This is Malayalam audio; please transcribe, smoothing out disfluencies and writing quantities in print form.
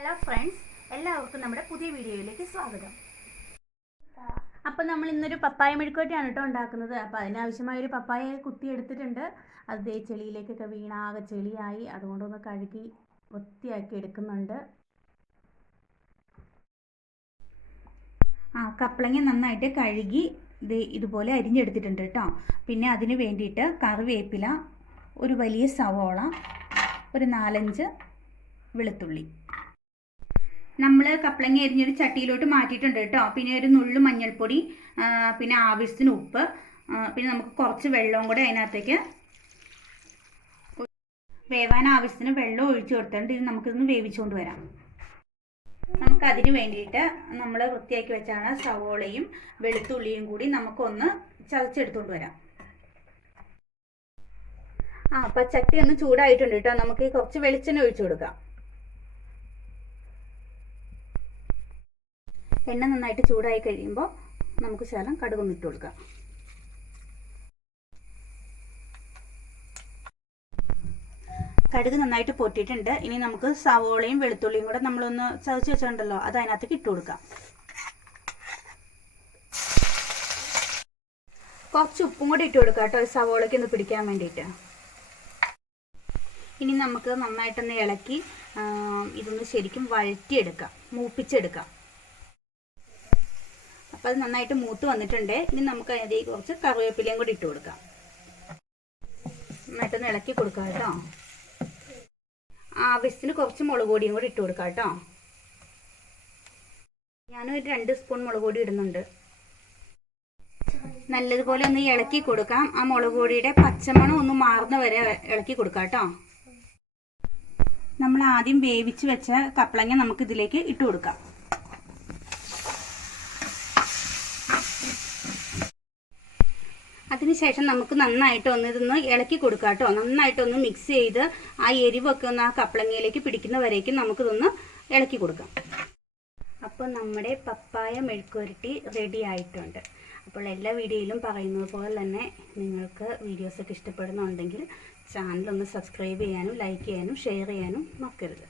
ഹലോ ഫ്രണ്ട്സ്, എല്ലാവർക്കും നമ്മുടെ പുതിയ വീഡിയോയിലേക്ക് സ്വാഗതം. അപ്പോൾ നമ്മൾ ഇന്നൊരു പപ്പായ മെഴുക്കുവരട്ടിയാണ് കേട്ടോ ഉണ്ടാക്കുന്നത്. അപ്പോൾ അതിനാവശ്യമായൊരു പപ്പായ കുത്തിയെടുത്തിട്ടുണ്ട്. അത് ചെളിയിലേക്കൊക്കെ വീണാകെ ചെളിയായി, അതുകൊണ്ടൊന്ന് കഴുകി വൃത്തിയാക്കി എടുക്കുന്നുണ്ട്. കപ്പളങ്ങ നന്നായിട്ട് കഴുകി ഇതുപോലെ അരിഞ്ഞെടുത്തിട്ടുണ്ട് കേട്ടോ. പിന്നെ അതിന് വേണ്ടിയിട്ട് കറിവേപ്പില, ഒരു വലിയ സവോള, ഒരു 4-5 വെളുത്തുള്ളി. നമ്മൾ കപ്പളങ്ങ അരിഞ്ഞൊരു ചട്ടിയിലോട്ട് മാറ്റിയിട്ടുണ്ട് കേട്ടോ. പിന്നെ ഒരു നുള്ളു മഞ്ഞൾപ്പൊടി, പിന്നെ ആവശ്യത്തിന് ഉപ്പ്, പിന്നെ നമുക്ക് കുറച്ച് വെള്ളവും കൂടെ അതിനകത്തേക്ക് വേവാൻ ആവശ്യത്തിന് വെള്ളം ഒഴിച്ചു കൊടുത്തിട്ടുണ്ട്. ഇത് നമുക്കിതൊന്ന് വേവിച്ചുകൊണ്ട് വരാം. നമുക്കതിന് വേണ്ടിയിട്ട് നമ്മൾ വൃത്തിയാക്കി വെച്ചാണ് സവോളയും വെളുത്തുള്ളിയും കൂടി നമുക്കൊന്ന് ചതച്ചെടുത്തുകൊണ്ട് വരാം. അപ്പം ചട്ടി ഒന്ന് ചൂടായിട്ടുണ്ട് കേട്ടോ. നമുക്ക് കുറച്ച് വെളിച്ചെണ്ണ ഒഴിച്ചു കൊടുക്കാം. എണ്ണ നന്നായിട്ട് ചൂടായി കഴിയുമ്പോൾ നമുക്ക് ശകലം കടുകൊന്ന് ഇട്ട് കൊടുക്കാം. കടുക് നന്നായിട്ട് പൊട്ടിയിട്ടുണ്ട്. ഇനി നമുക്ക് സവോളയും വെളുത്തുള്ളിയും കൂടെ നമ്മളൊന്ന് ചതച്ച് വെച്ചിട്ടുണ്ടല്ലോ, അത് അതിനകത്തേക്ക് ഇട്ട് കൊടുക്കാം. കുറച്ച് ഉപ്പും കൂടി ഇട്ട് കൊടുക്കാം കേട്ടോ, സവോളയ്ക്ക് ഒന്ന് പിടിക്കാൻ വേണ്ടിയിട്ട്. ഇനി നമുക്ക് നന്നായിട്ടൊന്ന് ഇളക്കി ഇതൊന്ന് ശരിക്കും വഴറ്റിയെടുക്കാം, മൂപ്പിച്ചെടുക്കാം. അപ്പോൾ അത് നന്നായിട്ട് മൂത്ത് വന്നിട്ടുണ്ട്. ഇനി നമുക്ക് അതിലേക്ക് കുറച്ച് കറിവേപ്പിലയും കൂടി ഇട്ട് കൊടുക്കാം. നന്നായിട്ടൊന്ന് ഇളക്കി കൊടുക്കാം കേട്ടോ. ആവശ്യത്തിന് കുറച്ച് മുളക് പൊടിയും കൂടി ഇട്ട് കൊടുക്കാം കേട്ടോ. ഞാനൊരു 2 സ്പൂൺ മുളക് പൊടി ഇടുന്നുണ്ട്. നല്ലതുപോലെ ഒന്ന് ഇളക്കി കൊടുക്കാം. ആ മുളക് പൊടിയുടെ പച്ചമണം ഒന്ന് മാറുന്ന വരെ ഇളക്കി കൊടുക്കാം കേട്ടോ. നമ്മൾ ആദ്യം വേവിച്ച് വെച്ച കപ്പളങ്ങ നമുക്ക് ഇതിലേക്ക് ഇട്ട് കൊടുക്കാം. അതിനുശേഷം നമുക്ക് നന്നായിട്ട് ഇതൊന്ന് ഇളക്കി കൊടുക്കാം കേട്ടോ. നന്നായിട്ടൊന്ന് മിക്സ് ചെയ്ത് ആ എരിവൊക്കെ ഒന്ന് ആ കപ്പളങ്ങയിലേക്ക് പിടിക്കുന്ന വരേക്കും നമുക്കിതൊന്ന് ഇളക്കി കൊടുക്കാം. അപ്പോൾ നമ്മുടെ പപ്പായ മെഴുക്കുവരട്ടി റെഡി ആയിട്ടുണ്ട്. അപ്പോൾ എല്ലാ വീഡിയോയിലും പറയുന്നത് പോലെ തന്നെ നിങ്ങൾക്ക് വീഡിയോസൊക്കെ ഇഷ്ടപ്പെടുന്നുണ്ടെങ്കിൽ ചാനലൊന്ന് സബ്സ്ക്രൈബ് ചെയ്യാനും ലൈക്ക് ചെയ്യാനും ഷെയർ ചെയ്യാനും മറക്കരുത്.